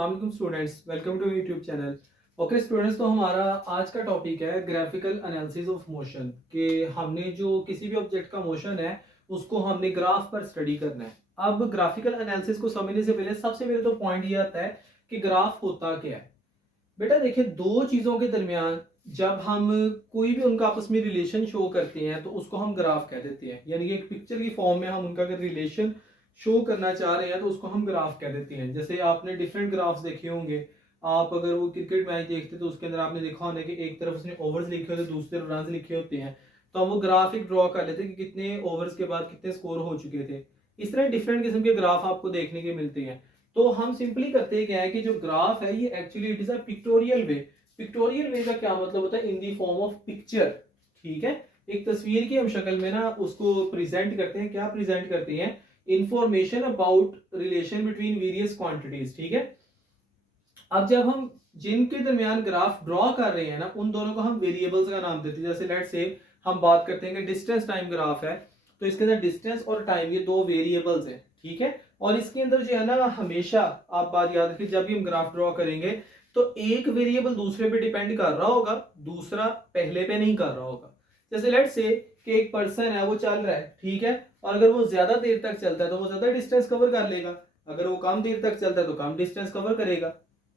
अस्सलाम वालेकुम students, welcome to YouTube channel. Okay students, तो हमारा आज का टॉपिक है ग्राफिकल एनालिसिस ऑफ मोशन। कि हमने जो किसी भी ऑब्जेक्ट का मोशन है उसको हमने ग्राफ पर स्टडी करना है। अब ग्राफिकल एनालिसिस को समझने से पहले सबसे पहले तो पॉइंट ये आता है कि ग्राफ होता क्या है। बेटा देखिए, दो चीज़ों के दरमियान जब हम कोई भी उनका आपस में रिलेशन शो करते हैं तो उसको हम ग्राफ कह देते हैं। यानी कि एक पिक्चर की फॉर्म में हम उनका अगर रिलेशन शो करना चाह रहे हैं तो उसको हम ग्राफ कह देते हैं। जैसे आपने डिफरेंट ग्राफ्स देखे होंगे। आप अगर वो क्रिकेट मैच देखते तो उसके अंदर आपने देखा होना कि एक तरफ उसने ओवर्स लिखे होते, दूसरी तरफ रन लिखे होते हैं। तो हम वो ग्राफ एक ड्रॉ कर लेते हैं कि कितने ओवर्स के बाद कितने स्कोर हो चुके थे। इस तरह डिफरेंट किस्म के ग्राफ आपको देखने के मिलते हैं। तो हम सिंपली करते क्या है कि जो ग्राफ है ये actually it is a pictorial way. Pictorial way का क्या मतलब होता है? In the form of picture. ठीक है, एक तस्वीर की हम शक्ल में ना उसको प्रेजेंट करते हैं। क्या प्रेजेंट करते हैं? Information about relation between various quantities. ठीक है, अब जब हम जिनके दरमियान ग्राफ ड्रॉ कर रहे हैं ना उन दोनों को हम वेरिएबल्स का नाम देते हैं। जैसे लेट्स से हम बात करते हैं कि डिस्टेंस टाइम ग्राफ है, तो इसके अंदर डिस्टेंस और टाइम ये दो वेरिएबल्स हैं। ठीक है, और इसके अंदर जो है ना, हमेशा आप बात याद रखिए, जब भी हम ग्राफ ड्रॉ करेंगे तो एक वेरिएबल दूसरे पे डिपेंड कर रहा होगा, दूसरा पहले पे नहीं कर रहा होगा। जैसे लेट्स से कि एक पर्सन है वो चल रहा है, ठीक है, और अगर वो ज्यादा देर तक चलता है तो वो ज्यादा डिस्टेंस कवर कर लेगा, अगर वो कम देर तक चलता है तो कम डिस्टेंस कवर करेगा।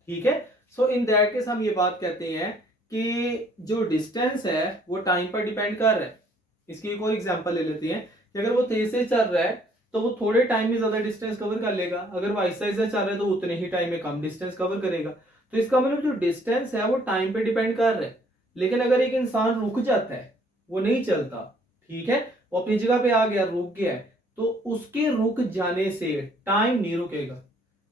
ठीक है, सो इन दैट केस हम ये बात कहते हैं कि जो डिस्टेंस है वो टाइम पर डिपेंड कर रहा है। इसकी एक और एग्जांपल ले लेते हैं कि अगर वो तेज से चल रहा है तो वो थोड़े टाइम में ज्यादा डिस्टेंस कवर कर लेगा, अगर वो आहिस्ता आहिस्ता चल रहा है तो उतने ही टाइम में कम डिस्टेंस कवर करेगा। तो इसका मतलब जो डिस्टेंस है वो टाइम पे डिपेंड कर रहा है। लेकिन अगर एक इंसान रुक जाता है, वो नहीं चलता, ठीक है, वो अपनी जगह पे आ गया, रुक गया है, तो उसके रुक जाने से टाइम नहीं रुकेगा।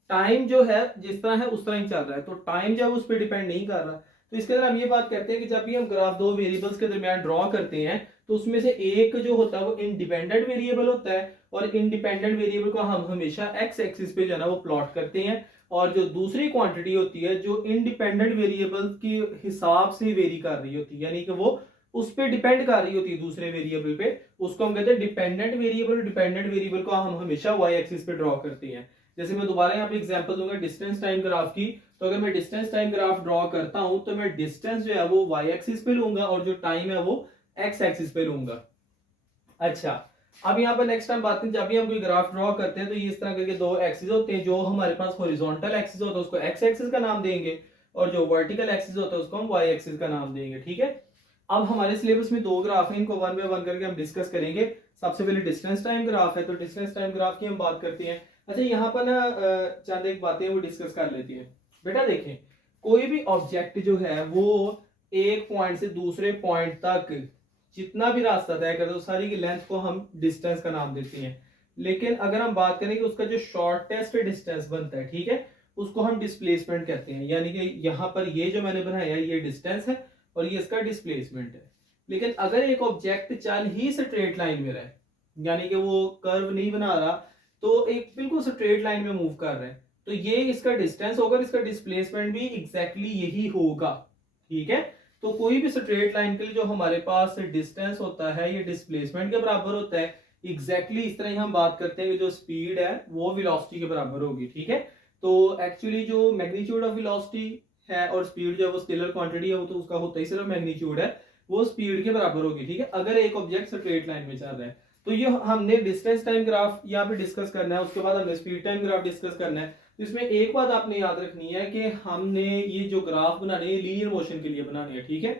टाइम जो है जिस तरह है उस तरह ही चल रहा है, तो टाइम जो है उस पर डिपेंड नहीं कर रहा। तो इसके अंदर हम ये बात कहते हैं कि जब भी हम ग्राफ दो वेरिएबल्स के दरमियान ड्रॉ करते हैं तो उसमें से एक जो होता है वो इंडिपेंडेंट वेरिएबल होता है, और इंडिपेंडेंट वेरिएबल को हम हमेशा एक्स एक्सिस पे जो है ना वो प्लॉट करते हैं। और जो दूसरी क्वांटिटी होती है जो इंडिपेंडेंट वेरिएबल के हिसाब से वेरी कर रही होती है, यानी कि वो उस पर डिपेंड कर रही होती है दूसरे वेरिएबल पे, उसको हम कहते हैं डिपेंडेंट वेरिएबल। डिपेंडेंट वेरिएबल को हम हमेशा वाई एक्सिस पे ड्रॉ करते हैं। जैसे मैं दोबारा यहाँ पे एग्जांपल दूंगा डिस्टेंस टाइम ग्राफ की। तो अगर मैं डिस्टेंस टाइम ग्राफ ड्रॉ करता हूं तो मैं डिस्टेंस जो है वो वाई एक्सिस पे लूंगा और जो टाइम है वो एक्स एक्सिस पे लूंगा। अच्छा, अब यहाँ पर नेक्स्ट टाइम बात करें, जब भी हम कोई ग्राफ ड्रॉ करते हैं तो ये इस तरह करके दो एक्सिस होते हैं। जो हमारे पास हॉरिजॉन्टल एक्सिस होता है उसको एक्स एक्सिस का नाम देंगे, और जो वर्टिकल एक्सिस होता है उसको हम वाई एक्सिस का नाम देंगे। ठीक है, अब हमारे सिलेबस में दो ग्राफ हैं, इनको वन बाय वन करके हम डिस्कस करेंगे। सबसे पहले डिस्टेंस टाइम ग्राफ है, तो डिस्टेंस टाइम ग्राफ की हम बात करते हैं। अच्छा, यहाँ पर ना चंद एक बातें वो डिस्कस कर लेती है। बेटा देखें, कोई भी ऑब्जेक्ट जो है वो एक पॉइंट से दूसरे पॉइंट तक जितना भी रास्ता तय करते हैं उस सारी की लेंथ को हम डिस्टेंस का नाम देते हैं। लेकिन अगर हम बात करें कि उसका जो शॉर्टेस्ट डिस्टेंस बनता है, ठीक है, उसको हम डिस्प्लेसमेंट कहते हैं। यानी कि यहाँ पर ये जो मैंने बनाया ये डिस्टेंस है और ये इसका डिस्प्लेसमेंट है। लेकिन अगर एक ऑब्जेक्ट चल ही स्ट्रेट लाइन में रहे, यानी कि वो कर्व नहीं बना रहा, तो एक बिल्कुल स्ट्रेट लाइन में मूव कर रहा है, तो ये इसका डिस्टेंस होगा, इसका डिस्प्लेसमेंट भी एग्जैक्टली यही होगा। ठीक है, तो कोई भी स्ट्रेट लाइन के लिए जो हमारे पास डिस्टेंस होता है ये डिस्प्लेसमेंट के बराबर होता है। एग्जैक्टली इस तरह ही हम बात करते हैं कि जो स्पीड है वो वेलोसिटी के बराबर होगी। ठीक है, तो एक्चुअली जो मैग्नीट्यूड ऑफ वेलोसिटी है और स्पीड जो है वो स्केलर क्वांटिटी है, वो तो उसका होता ही सिर्फ मैग्नीट्यूड है, वो स्पीड के बराबर होगी। ठीक है, अगर एक ऑब्जेक्ट स्ट्रेट लाइन में चल रहा है, तो ये हमने डिस्टेंस टाइम ग्राफ यहाँ पे डिस्कस करना है, उसके बाद हमने स्पीड टाइम ग्राफ डिस्कस करना है। तो इसमें एक बात आपने याद रखनी है कि हमने ये जो ग्राफ बनाने हैं लीनियर मोशन के लिए बनाने हैं। ठीक है,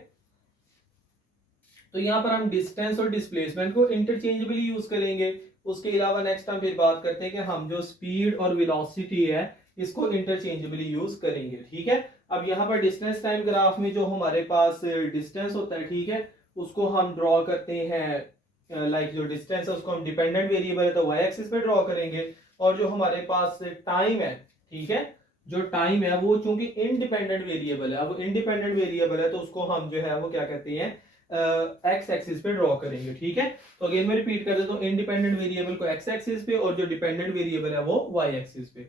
तो यहाँ पर हम डिस्टेंस और डिस्प्लेसमेंट को इंटरचेंजेबली यूज करेंगे। उसके अलावा नेक्स्ट हम फिर बात करते हैं कि हम जो स्पीड और वेलोसिटी है इसको इंटरचेंजेबली यूज करेंगे। ठीक है, अब यहाँ पर डिस्टेंस टाइम ग्राफ में जो हमारे पास डिस्टेंस होता है, ठीक है, उसको हम ड्रॉ करते हैं लाइक जो डिस्टेंस है उसको हम डिपेंडेंट वेरिएबल है तो वाई एक्सिस पे ड्रॉ करेंगे। और जो हमारे पास टाइम है, ठीक है, जो टाइम है वो चूंकि इंडिपेंडेंट वेरिएबल है, अब इंडिपेंडेंट वेरिएबल है तो उसको हम जो है वो क्या कहते हैं, एक्स एक्सिस पे ड्रॉ करेंगे। ठीक है, तो अगेन मैं रिपीट कर देता हूं, इंडिपेंडेंट वेरिएबल को एक्स एक्सिस पे और जो डिपेंडेंट वेरिएबल है वो वाई एक्सिस पे।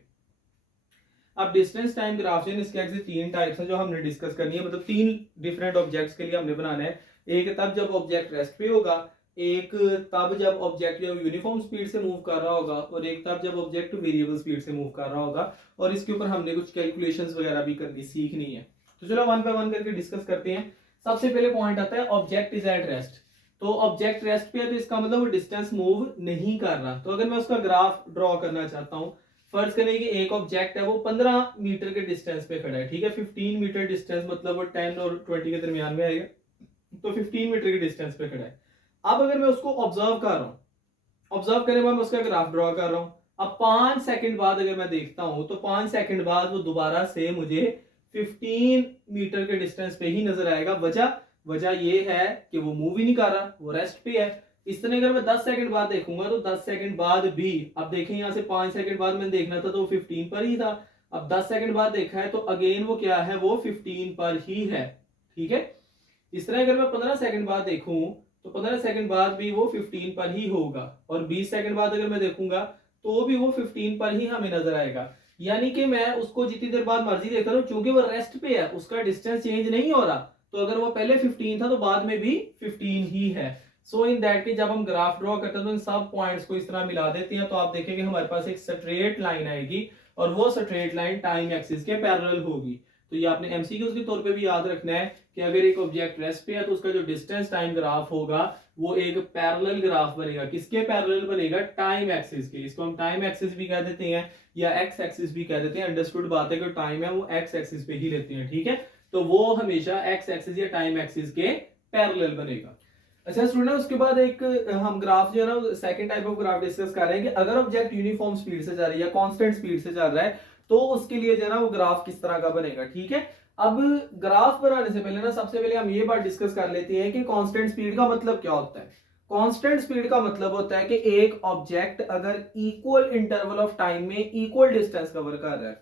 अब डिस्टेंस टाइम ग्राफ है, इसके एक्सिस तीन टाइप्स हैं जो हमने डिस्कस करनी है, मतलब तीन डिफरेंट ऑब्जेक्ट्स के लिए हमने बनाना है। एक तब जब ऑब्जेक्ट रेस्ट पे होगा, एक तब जब ऑब्जेक्ट जो यूनिफॉर्म स्पीड से मूव कर रहा होगा और एक तब जब ऑब्जेक्ट वेरिएबल स्पीड से मूव कर रहा होगा, और इसके ऊपर हमने कुछ कैलकुलेशंस वगैरह भी करनी सीखनी है। तो चलो वन बाय वन करके डिस्कस करते हैं। सबसे पहले पॉइंट आता है ऑब्जेक्ट इज एट रेस्ट। तो ऑब्जेक्ट रेस्ट पे है तो इसका मतलब वो डिस्टेंस मूव नहीं कर रहा। तो अगर मैं उसका ग्राफ ड्रॉ करना चाहता हूँ, फर्ज करें कि एक ऑब्जेक्ट है वो 15 मीटर के डिस्टेंस पे खड़ा है, ठीक है। 15 मीटर डिस्टेंस मतलब वो 10 और 20 के दरमियान में आएगा, तो 15 मीटर के डिस्टेंस पे खड़ा है। अब अगर मैं उसको ऑब्जर्व कर रहा हूँ, ऑब्जर्व करने के बाद मैं उसका ग्राफ ड्रॉ कर रहा हूँ। अब 5 सेकंड बाद अगर मैं देखता हूं तो 5 सेकंड बाद वो दोबारा से मुझे 15 मीटर के डिस्टेंस पे ही नजर आएगा। वजह ये है कि वो मूव ही नहीं कर रहा, वो रेस्ट पे है। इस तरह अगर मैं 10 सेकंड बाद देखूंगा तो 10 सेकंड बाद भी, अब देखें यहां से 5 सेकंड बाद मैंने देखना था तो वो 15 पर ही था। अब 10 सेकंड बाद देखा है तो अगेन वो क्या है, वो 15 पर ही है, ठीक है। इस तरह अगर मैं 15 सेकंड बाद देखूं तो 15 सेकंड बाद भी वो 15 पर ही होगा, और 20 सेकंड बाद अगर मैं देखूंगा तो भी वो 15 पर ही हमें नजर आएगा। यानी कि मैं उसको जितनी देर बाद मर्जी देखता रहूं, चूंकि वो रेस्ट पे है, उसका डिस्टेंस चेंज नहीं हो रहा। तो अगर वो पहले 15 था तो बाद में भी 15 ही है। सो इन दैट कि जब हम ग्राफ ड्रॉ करते हैं तो इन सब पॉइंट्स को इस तरह मिला देते हैं, तो आप देखेंगे हमारे पास एक स्ट्रेट लाइन आएगी, और वो स्ट्रेट लाइन टाइम एक्सिस के पैरेलल होगी। तो ये आपने एमसीक्यूज के तौर पे भी याद रखना है कि अगर एक ऑब्जेक्ट रेस्ट पे है तो उसका जो डिस्टेंस टाइम ग्राफ होगा वो एक पैरेलल ग्राफ बनेगा। किसके पैरेलल बनेगा? टाइम एक्सिस के। इसको हम टाइम एक्सिस भी कह देते हैं या एक्स एक्सिस भी कह देते हैं। अंडरस्टूड बात है कि टाइम है वो एक्स एक्सिस पे ही लेते हैं, ठीक है। तो वो हमेशा एक्स एक्सिस या टाइम एक्सिस के पैरेलल बनेगा। अच्छा स्टूडेंट, उसके बाद एक हम ग्राफ जो है ना second type of graph discuss कर रहे हैं कि अगर ऑब्जेक्ट यूनिफॉर्म स्पीड से जा रही है या कांस्टेंट स्पीड से चल रहा है तो उसके लिए जो है ना वो ग्राफ किस तरह का बनेगा, ठीक है। अब ग्राफ बनाने से पहले ना सबसे पहले हम ये बात डिस्कस कर लेते हैं कि कांस्टेंट स्पीड का मतलब क्या होता है। कांस्टेंट स्पीड का मतलब होता है कि एक ऑब्जेक्ट अगर इक्वल इंटरवल ऑफ टाइम में इक्वल डिस्टेंस कवर कर रहा है।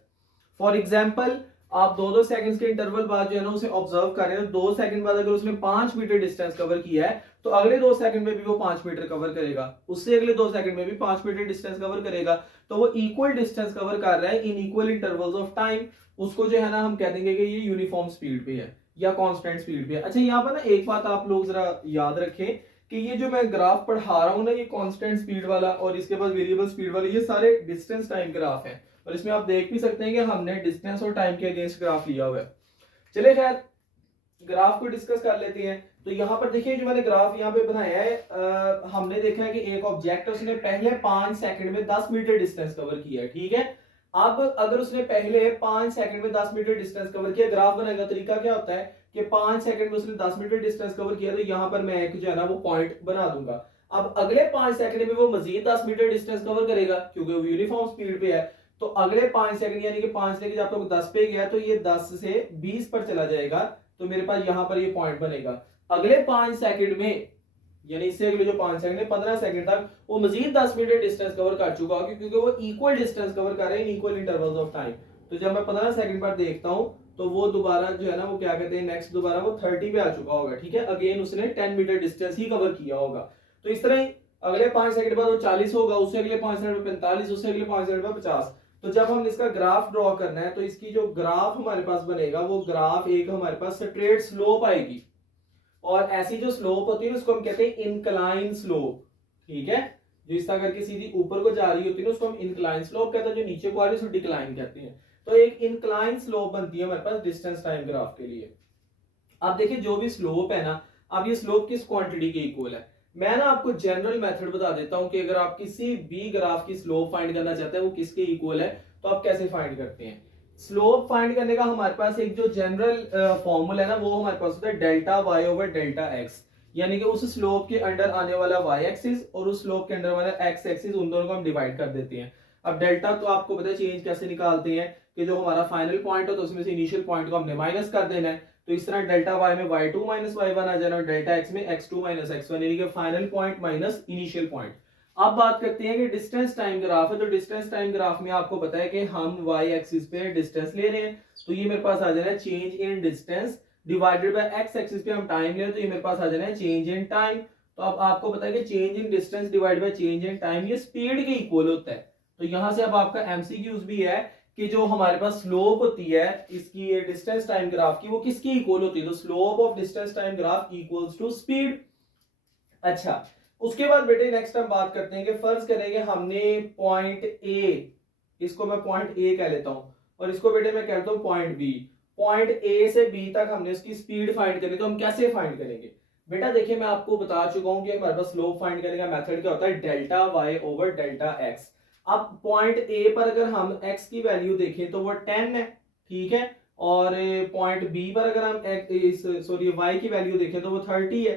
फॉर एग्जाम्पल, आप 2-2 सेकंड्स के इंटरवल बाद जो है ना उसे ऑब्जर्व कर रहे हैं, तो 2 सेकंड बाद अगर उसने 5 मीटर डिस्टेंस कवर किया है तो अगले 2 सेकंड में भी वो 5 मीटर कवर करेगा, उससे अगले 2 सेकंड में भी 5 मीटर डिस्टेंस कवर करेगा। तो वो इक्वल डिस्टेंस कवर कर रहा है in equal intervals of time. उसको जो है ना हम कह देंगे कि ये यूनिफॉर्म स्पीड पे है या कांस्टेंट स्पीड पे है। अच्छा, यहाँ पर ना एक बात आप लोग जरा याद रखें कि ये जो मैं ग्राफ पढ़ा रहा हूँ ना, ये कांस्टेंट स्पीड वाला और इसके बाद वेरिएबल स्पीड वाला, ये सारे डिस्टेंस टाइम ग्राफ है। और इसमें आप देख भी सकते हैं कि हमने डिस्टेंस और टाइम के अगेंस्ट ग्राफ लिया हुआ है। चलिए खैर ग्राफ को डिस्कस कर लेते हैं। तो यहाँ पर देखिए जो मैंने ग्राफ यहाँ पे बनाया है, हमने देखा है कि एक ऑब्जेक्ट उसने पहले 5 सेकंड में 10 मीटर डिस्टेंस कवर किया है, ठीक है। अब अगर उसने पहले 5 सेकंड में 10 मीटर डिस्टेंस कवर किया, ग्राफ बनाने का तरीका क्या होता है कि 5 सेकंड में उसने 10 मीटर डिस्टेंस कवर किया, तो यहाँ पर मैं एक जो है ना वो पॉइंट बना दूंगा। अब अगले 5 सेकंड में वो मजीद 10 मीटर डिस्टेंस कवर करेगा क्योंकि वो यूनिफॉर्म स्पीड पे है। तो अगले 5 सेकंड यानी कि 5 से जब तक 10 पे गया तो ये 10 से 20 पर चला जाएगा, तो मेरे पास यहां पर ये पॉइंट बनेगा। अगले 5 सेकंड में यानी इससे अगले जो 5 सेकंड है 15 सेकंड तक वो मजीद 10 मीटर डिस्टेंस कवर कर चुका होगा क्योंकि वो इक्वल डिस्टेंस कवर कर रहे हैं in equal intervals of time. तो जब मैं 15 सेकंड पर देखता हूं तो वो दोबारा जो है ना वो क्या कहते हैं नेक्स्ट दोबारा वो 30 पे आ चुका होगा, ठीक है। अगेन उसने 10 मीटर डिस्टेंस ही कवर किया होगा। तो इस तरह अगले 5 सेकंड बाद वो 40 होगा, उससे अगले 5 सेकंड में 45, उससे अगले 5 सेकंड में 50। तो जब हम इसका ग्राफ ड्रॉ करना है तो इसकी जो ग्राफ हमारे पास बनेगा वो ग्राफ एक हमारे पास स्ट्रेट स्लोप आएगी, और ऐसी जो स्लोप होती है उसको हम कहते हैं इंक्लाइन स्लोप, ठीक है। जो इस तरह करके सीधी ऊपर को जा रही होती है उसको हम इंक्लाइन स्लोप कहते हैं, जो नीचे को आ रही है उसको डिक्लाइन कहते हैं। तो एक इंक्लाइन स्लोप बनती है हमारे पास डिस्टेंस टाइम ग्राफ के लिए। आप देखिए जो भी स्लोप है ना, अब ये स्लोप किस क्वांटिटी के इक्वल है। मैं ना आपको जनरल मेथड बता देता हूं कि अगर आप किसी भी ग्राफ की स्लोप फाइंड करना चाहते हैं वो किसके इक्वल है तो आप कैसे फाइंड करते हैं। स्लोप फाइंड करने का हमारे पास एक जो जनरल फॉर्मूला है ना वो हमारे पास होता है delta Y over delta x, यानी कि उस स्लोप के अंडर आने वाला वाई एक्सिस और उस स्लोप के अंडर वाला एक्स एक्सिस, उन दोनों को हम डिवाइड कर देते हैं। अब डेल्टा तो आपको पता है चेंज कैसे निकालते हैं कि जो हमारा फाइनल पॉइंट हो तो उसमें से इनिशियल पॉइंट को हमने माइनस कर देना है। तो इस तरह डेल्टा वाई में y2 माइनस y1 आ जाना और डेल्टा x में x2 माइनस x1, यानी कि final point minus initial point. अब बात करते हैं कि डिस्टेंस टाइम ग्राफ है। तो डिस्टेंस टाइम ग्राफ में आपको पता है कि हम y एक्सिस पे डिस्टेंस ले रहे हैं, तो ये मेरे पास आ जाना है change in distance divided bye x axis पे हम टाइम ले रहे हैं, तो ये मेरे पास आ जाना है चेंज इन टाइम। तो अब आपको पता है कि change in distance divide by change in time ये स्पीड के इक्वल होता है। तो यहां से अब आपका एमसीक्यूज भी है कि जो हमारे पास स्लोप होती है इसकी ये डिस्टेंस टाइम ग्राफ की वो किसकी इक्वल होती है, तो slope of distance time graph equals to speed. अच्छा, उसके बाद बेटे नेक्स्ट हम बात करते हैं कि फर्ज करेंगे हमने पॉइंट ए, इसको मैं पॉइंट ए कह लेता हूं और इसको बेटे मैं कहता हूं पॉइंट बी। पॉइंट ए से बी तक हमने इसकी स्पीड फाइंड करनी, तो हम कैसे फाइंड करेंगे बेटा? देखिए मैं आपको बता चुका हूं कि हमारे पास स्लोप फाइंड करने का मेथड क्या होता है, delta Y over delta x. अब पॉइंट ए पर अगर हम एक्स की वैल्यू देखें तो वो 10 है, ठीक है, और पॉइंट बी पर अगर हम वाई की वैल्यू देखें तो वो 30 है,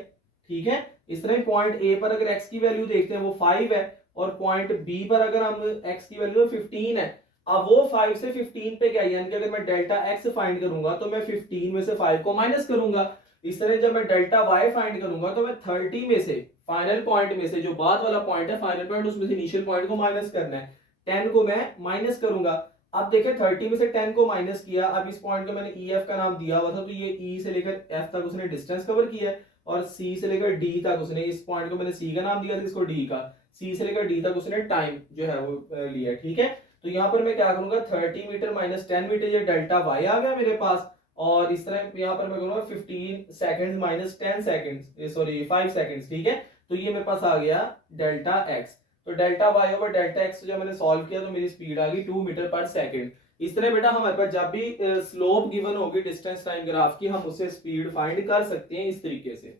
ठीक है। इस तरह पॉइंट ए पर अगर एक्स की वैल्यू देखते हैं वो 5 है, और पॉइंट बी पर अगर हम एक्स की वैल्यू 15 है। अब वो 5 से 15 पे क्या, यानी कि अगर मैं डेल्टा एक्स फाइंड करूंगा तो मैं 15 में से 5 को माइनस करूंगा। इस तरह जब मैं डेल्टा वाई फाइंड करूंगा तो मैं 30 में से, फाइनल पॉइंट में से, जो बाद वाला पॉइंट है फाइनल पॉइंट, उसमें से इनिशियल पॉइंट को माइनस करना है, 10 को मैं माइनस करूंगा। अब देखिए 30 में से 10 को माइनस किया, अब इस पॉइंट को मैंने ई एफ का नाम दिया हुआ था, तो ये ई से लेकर एफ तक उसने डिस्टेंस कवर किया है, और सी से लेकर डी तक उसने, इस पॉइंट को मैंने सी का नाम दिया था, इसको डी का, सी से लेकर डी तक उसने टाइम जो है वो लिया, ठीक है। तो यहाँ पर मैं क्या करूंगा, 30 मीटर माइनस 10 मीटर, ये डेल्टा वाई आ गया मेरे पास, और इस तरह यहाँ पर मैं करूंगा 15 second minus 10 second, sorry 5 second, ठीक है। तो ये मेरे पास आ गया डेल्टा एक्स। तो delta Y over delta x जब मैंने सॉल्व किया तो मेरी स्पीड आ गई 2 मीटर पर सेकंड। इस तरह बेटा हमारे पास जब भी स्लोप गिवन होगी डिस्टेंस टाइम ग्राफ की, हम उससे स्पीड फाइंड कर सकते हैं इस तरीके से।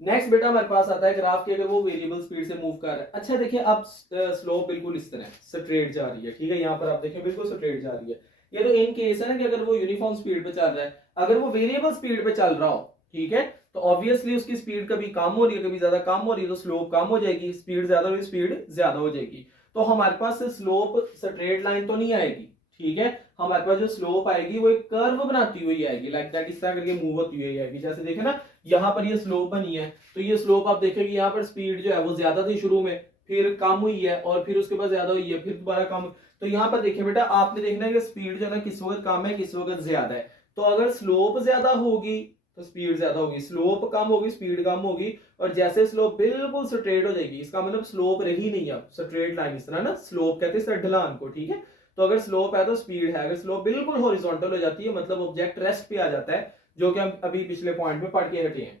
नेक्स्ट बेटा हमारे पास आता है ग्राफ की, अगर वो वेरिएबल स्पीड से मूव कर रहा है। अच्छा देखिए अब स्लोप बिल्कुल इस तरह स्ट्रेट जा रही है, ठीक है, यहाँ पर आप देखें बिल्कुल स्ट्रेट जा रही है। ये तो इन केस है ना कि अगर वो यूनिफॉर्म स्पीड पे चल रहा है, अगर वो वेरिएबल स्पीड पे चल रहा हो, ठीक है, तो ऑब्वियसली उसकी स्पीड कभी कम हो रही है कभी ज्यादा कम हो रही है, तो स्लोप कम हो जाएगी, स्पीड ज्यादा हो रही है स्पीड ज्यादा हो जाएगी। तो हमारे पास स्लोप स्ट्रेट लाइन तो नहीं आएगी, ठीक है, हमारे पास जो स्लोप आएगी वो एक कर्व बनाती हुई आएगी, लाइक दैट, इस तरह करके मूव होती हुई आएगी। जैसे देखे ना यहाँ पर ये स्लोप बनी है, तो ये स्लोप आप देखेंगे यहाँ पर स्पीड जो है वो ज्यादा थी शुरू में, फिर कम हुई है, और फिर उसके बाद ज्यादा हुई है, फिर दोबारा कम। तो यहाँ पर देखिए बेटा आपने देखना है कि स्पीड जो है ना किस वक्त कम है किस वक्त ज्यादा है। तो अगर स्लोप ज्यादा होगी तो स्पीड ज्यादा होगी, स्लोप कम होगी स्पीड कम होगी, और जैसे स्लोप बिल्कुल स्ट्रेट हो जाएगी, इसका मतलब स्लोप रही नहीं है, स्ट्रेट लाइन इस तरह ना, स्लोप कहते हैं ढलान को, ठीक है। तो अगर स्लोप है तो स्पीड है, अगर स्लोप बिल्कुल हॉरिजॉन्टल हो जाती है मतलब ऑब्जेक्ट रेस्ट पे आ जाता है, जो कि हम अभी पिछले पॉइंट में पढ़ के हटे हैं।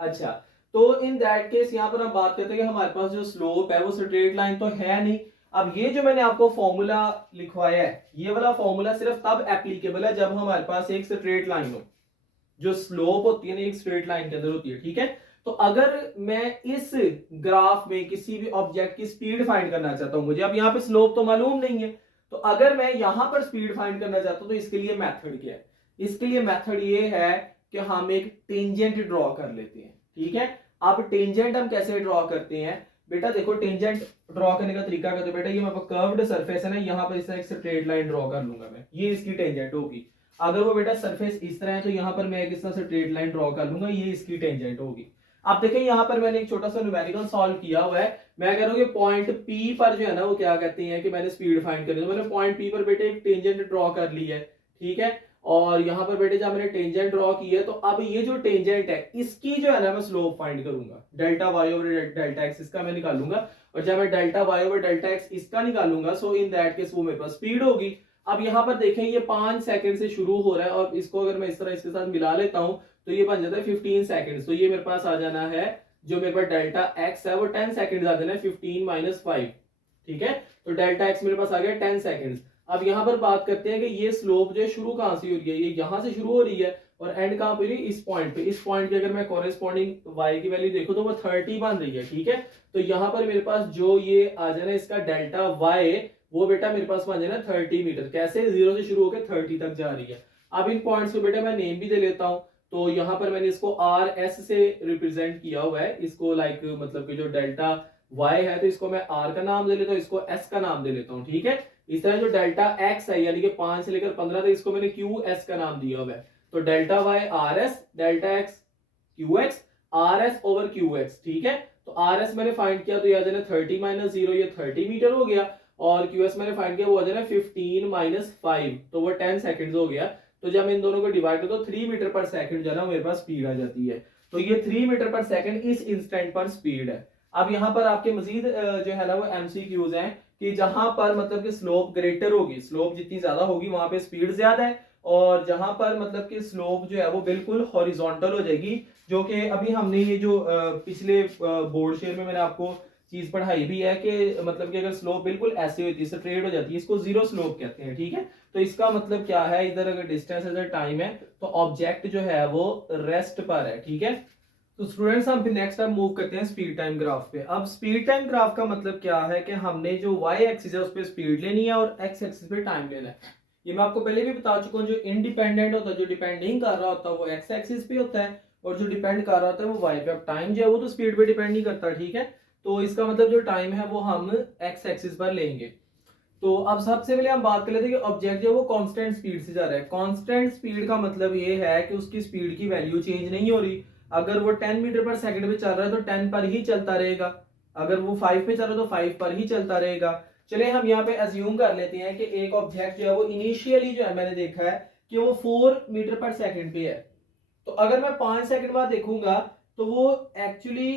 अच्छा, तो इन दैट केस यहाँ पर हम बात करते हैं कि हमारे पास जो स्लोप है वो स्ट्रेट लाइन तो है नहीं। अब ये जो मैंने आपको फॉर्मूला लिखवाया है, ये वाला फॉर्मूला सिर्फ तब एप्लीकेबल है जब हमारे पास एक स्ट्रेट लाइन हो, जो स्लोप होती है ना एक स्ट्रेट लाइन के अंदर होती है, ठीक है। तो अगर मैं इस ग्राफ में किसी भी ऑब्जेक्ट की स्पीड फाइंड करना चाहता हूं, मुझे अब यहाँ पे स्लोप तो मालूम नहीं है, तो अगर मैं यहां पर स्पीड फाइंड करना चाहता हूं तो इसके लिए मेथड क्या है? इसके लिए मेथड ये है कि हम एक टेंजेंट ड्रॉ कर लेते हैं, ठीक है। अब टेंजेंट हम कैसे ड्रॉ करते हैं बेटा? देखो टेंजेंट ड्रॉ करने का तरीका क्या है बेटा, ये मेरे पास कर्व्ड सरफेस है ना, यहाँ पर इस तरह एक स्ट्रेट लाइन ड्रॉ कर लूंगा मैं, ये इसकी टेंजेंट होगी। अगर वो बेटा सरफेस इस तरह है तो यहाँ पर मैं एक इस तरह से स्ट्रेट लाइन ड्रॉ कर लूंगा, ये इसकी टेंजेंट होगी। आप देखें यहाँ पर मैंने एक छोटा सा न्यूमेरिकल सॉल्व किया हुआ है। मैं कह रहा हूँ कि पॉइंट पी पर जो है ना वो क्या कहते हैं कि मैंने स्पीड फाइंड करनी है, तो मैंने पॉइंट पी पर बेटे एक टेंजेंट ड्रॉ कर ली है, ठीक है। और यहाँ पर बेटे जब मैंने टेंजेंट ड्रॉ की है, तो अब ये जो टेंजेंट है इसकी जो है ना मैं स्लोप फाइंड करूंगा, delta Y over delta x इसका मैं निकालूंगा, और जब मैं delta Y over delta x इसका निकालूंगा, सो इन दैट केस वो मेरे पास स्पीड होगी। अब यहाँ पर देखें ये 5 सेकंड से शुरू हो रहा है, और इसको अगर मैं इस तरह इसके साथ मिला लेता हूं तो ये बन जाता है 15 सेकंड। तो ये मेरे पास आ जाना है, जो मेरे पास डेल्टा एक्स है वो 10 सेकंड आ जाना है, 15 माइनस 5, ठीक है। तो डेल्टा एक्स मेरे पास आ गया 10 सेकंड। अब यहाँ पर बात करते हैं कि ये स्लोप जो है शुरू कहां से हो रही है, ये यहाँ से शुरू हो रही है, और एंड कहां पे? इस पॉइंट पे। इस पॉइंट पे अगर मैं कॉरेस्पॉन्डिंग y की वैल्यू देखो तो वो 30 बन रही है, ठीक है। तो यहाँ पर मेरे पास जो ये आ जाना इसका डेल्टा y, वो बेटा मेरे पास बन जाना 30 मीटर। कैसे? 0 से शुरू होकर 30 तक जा रही है। अब इन पॉइंट्स को बेटा मैं नेम भी दे लेता हूं, तो यहाँ पर मैंने इसको आर एस से रिप्रेजेंट किया हुआ है, इसको लाइक मतलब कि जो डेल्टा y है तो इसको मैं r का नाम दे लेता हूँ, इसको s का नाम दे लेता हूँ, ठीक है। इस तरह जो डेल्टा x है यानी कि 5 से लेकर 15 तक, इसको मैंने qs का नाम दिया हुआ है। तो delta y rs, delta x qx, rs over qx, ठीक है। तो rs मैंने फाइंड किया तो ये आ जाना 30 माइनस 0, ये 30 मीटर हो गया, और qs मैंने फाइंड किया वो आ जाना 15 माइनस 5, तो वो 10 सेकंड हो गया। तो जब मैं इन दोनों को डिवाइड करता हूँ 3 मीटर पर सेकंड जो है ना मेरे पास स्पीड आ जाती है। तो ये 3 मीटर पर सेकंड इस इंस्टेंट पर स्पीड है। अब यहाँ पर आपके मजीद जो है ना वो एमसीक्यूज हैं कि जहां पर मतलब कि स्लोप ग्रेटर होगी, स्लोप जितनी ज्यादा होगी वहां पे स्पीड ज्यादा है, और जहां पर मतलब कि स्लोप जो है वो बिल्कुल हॉरिजॉन्टल हो जाएगी, जो कि अभी हमने ये जो पिछले बोर्ड शेयर में मैंने आपको चीज पढ़ाई भी है कि मतलब कि अगर स्लोप बिल्कुल ऐसे होती है, स्ट्रेट हो जाती है, इसको जीरो स्लोप कहते हैं। ठीक है, तो इसका मतलब क्या है, इधर अगर डिस्टेंस इधर टाइम है तो ऑब्जेक्ट जो है वो रेस्ट पर है। ठीक है, तो स्टूडेंट्स हम फिर नेक्स्ट अब मूव करते हैं स्पीड टाइम ग्राफ पे। अब स्पीड टाइम ग्राफ का मतलब क्या है कि हमने जो वाई एक्सिस है उस पर स्पीड लेनी है और एक्स एक्सिस पे टाइम लेना है। ये मैं आपको पहले भी बता चुका हूँ, जो इंडिपेंडेंट होता है, जो डिपेंड नहीं कर रहा होता वो एक्स एक्सिस पे होता है, और जो डिपेंड कर रहा होता है वो वाई पे। अब टाइम जो है वो तो स्पीड पे डिपेंड नहीं करता। ठीक है, तो इसका मतलब जो टाइम है वो हम एक्स एक्सिस पर लेंगे। तो अब सबसे पहले हम बात कर लेते हैं कि ऑब्जेक्ट जो है वो कांस्टेंट स्पीड से जा रहा है। कांस्टेंट स्पीड का मतलब ये है कि उसकी स्पीड की वैल्यू चेंज नहीं हो रही। अगर वो 10 मीटर पर सेकंड पे चल रहा है तो 10 पर ही चलता रहेगा, अगर वो 5 पे चल रहा है तो 5 पर ही चलता रहेगा। चलिए हम यहाँ पे अज्यूम कर लेते हैं कि एक ऑब्जेक्ट जो है वो इनिशियली जो है मैंने देखा है कि वो 4 मीटर पर सेकंड पे है। तो अगर मैं 5 सेकंड बाद देखूंगा तो वो एक्चुअली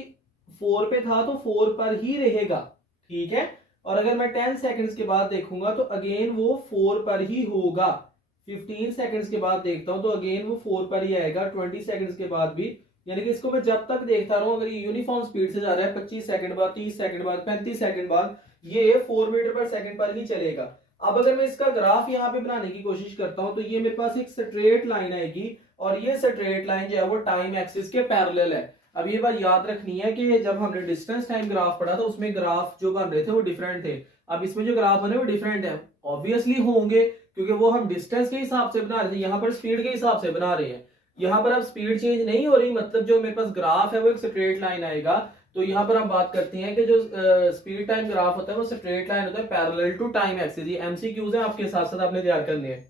4 पे था तो 4 पर ही रहेगा। ठीक है, और अगर मैं 10 सेकंड्स के बाद देखूंगा तो अगेन वो 4 पर ही होगा। 15 सेकंड्स के बाद देखता हूं तो अगेन वो 4 पर ही आएगा, 20 सेकंड्स के बाद भी। यानी कि इसको मैं जब तक देखता रहूं, अगर ये यूनिफॉर्म स्पीड से जा रहा है 25 सेकंड बाद, 30 सेकंड बाद, 35 सेकंड बाद, ये 4 मीटर पर सेकंड पर ही चलेगा। अब अगर मैं इसका ग्राफ यहाँ पे बनाने की कोशिश करता हूं तो ये मेरे पास एक स्ट्रेट लाइन आएगी, और ये स्ट्रेट लाइन जो है वो टाइम एक्सिस के पैरेलल है। अब ये बात याद रखनी है कि जब हमने डिस्टेंस टाइम ग्राफ पढ़ा था उसमें ग्राफ जो बन रहे थे वो डिफरेंट थे, अब इसमें जो ग्राफ बने वो डिफरेंट है। ऑब्वियसली होंगे क्योंकि वो हम डिस्टेंस के हिसाब से बना रहे थे, यहाँ पर स्पीड के हिसाब से बना रहे हैं। यहाँ पर अब स्पीड चेंज नहीं हो रही, मतलब जो मेरे पास ग्राफ है वो एक स्ट्रेट लाइन आएगा। तो यहाँ पर हम बात करते हैं कि जो स्पीड टाइम ग्राफ होता है वो स्ट्रेट लाइन होता है पैरेलल टू टाइम एक्सिस। ये एमसीक्यूज है, आपके साथ साथ आपने तैयार करने हैं।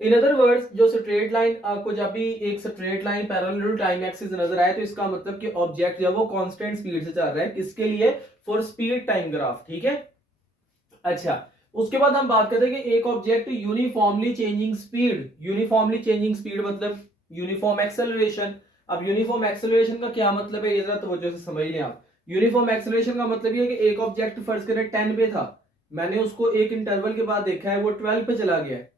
इन अदर वर्ड्स, जो स्ट्रेट लाइन आपको जब भी एक straight line parallel to time axis नजर आए तो इसका मतलब कि ऑब्जेक्ट जो है वो कांस्टेंट स्पीड से चल रहा है। किसके लिए? For speed time graph. ठीक है, अच्छा उसके बाद हम बात करते हैं कि एक object uniformly changing speed. Uniformly changing speed मतलब यूनिफॉर्म एक्सेलरेशन। अब यूनिफॉर्म एक्सेलरेशन का क्या मतलब है, ये जरा तवज्जो से समझ लें आप। यूनिफॉर्म एक्सेलरेशन का मतलब ये है कि एक ऑब्जेक्ट फर्ज करें 10 पे था, मैंने उसको एक इंटरवल के बाद देखा है वो 12 पे चला गया है,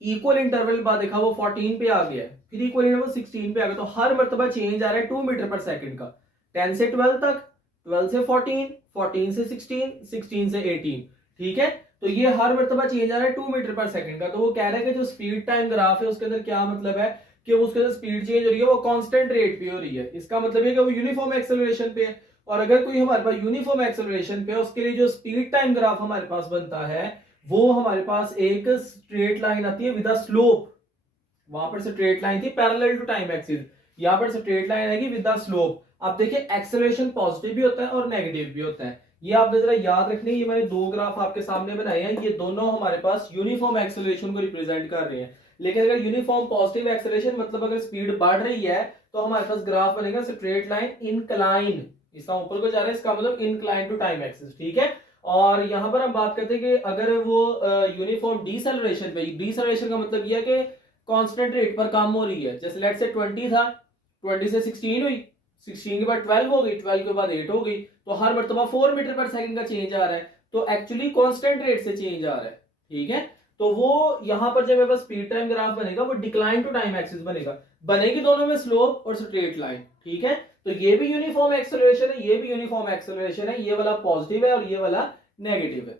इक्वल इंटरवल बाद देखा वो 14 पे आ गया है, फिर इक्वल इंटरवल 16 पे आ गया। तो हर मर्तबा चेंज आ रहा है 2 मीटर पर सेकंड का, 10 से 12 तक, 12 से 14, 14 से 16, 16 से 18। ठीक है, तो ये हर मर्तबा चेंज आ रहा है 2 मीटर पर सेकंड का। तो वो कह रहा है कि जो स्पीड टाइम ग्राफ है उसके अंदर क्या मतलब है कि उसके अंदर स्पीड चेंज हो रही है, वो कांस्टेंट रेट पे हो रही है। इसका मतलब है कि वो यूनिफॉर्म एक्सेलरेशन पे है। और अगर कोई हमारे पास यूनिफॉर्म एक्सेलरेशन पे है उसके लिए जो स्पीड टाइम ग्राफ हमारे पास बनता है वो हमारे पास एक स्ट्रेट लाइन आती है विद अ स्लोप। वहां पर स्ट्रेट लाइन थी पैरेलल टू टाइम एक्सिस, यहां पर स्ट्रेट लाइन आएगी विद द स्लोप। अब देखिए एक्सेलरेशन पॉजिटिव भी होता है और नेगेटिव भी होता है, ये आपने जरा याद रखनी है। ये मैंने दो ग्राफ आपके सामने बनाए हैं, ये दोनों हमारे पास यूनिफॉर्म एक्सेलरेशन को रिप्रेजेंट कर रहे हैं। लेकिन अगर यूनिफॉर्म पॉजिटिव एक्सेलरेशन मतलब अगर स्पीड बढ़ रही है तो हमारे पास ग्राफ बनेगा स्ट्रेट लाइन इंक्लाइन, इसका ऊपर को जा रहा है, इसका मतलब इंक्लाइन टू टाइम एक्सिस। ठीक है, और यहां पर हम बात करते हैं कि अगर वो यूनिफॉर्म डीसेलरेशन पे, डीसेलरेशन का मतलब यह है कि कांस्टेंट रेट पर काम हो रही है। जैसे लेट्स से 20 था, 20 से 16 हुई, 16 के बाद 12 हो गई, 12 के बाद 8 हो गई, तो हर मर्तबा 4 मीटर पर सेकंड का चेंज आ रहा है, तो एक्चुअली कांस्टेंट रेट से चेंज आ रहा है। ठीक है, तो वो यहां पर जब मेरे पास स्पीड टाइम ग्राफ बनेगा वो डिक्लाइन टू टाइम एक्सिस बनेगा, बनेगी दोनों में स्लोप और स्ट्रेट लाइन। ठीक है, तो ये भी यूनिफॉर्म एक्सेलरेशन है, ये भी यूनिफॉर्म एक्सेलरेशन है, ये वाला पॉजिटिव है और ये वाला नेगेटिव है।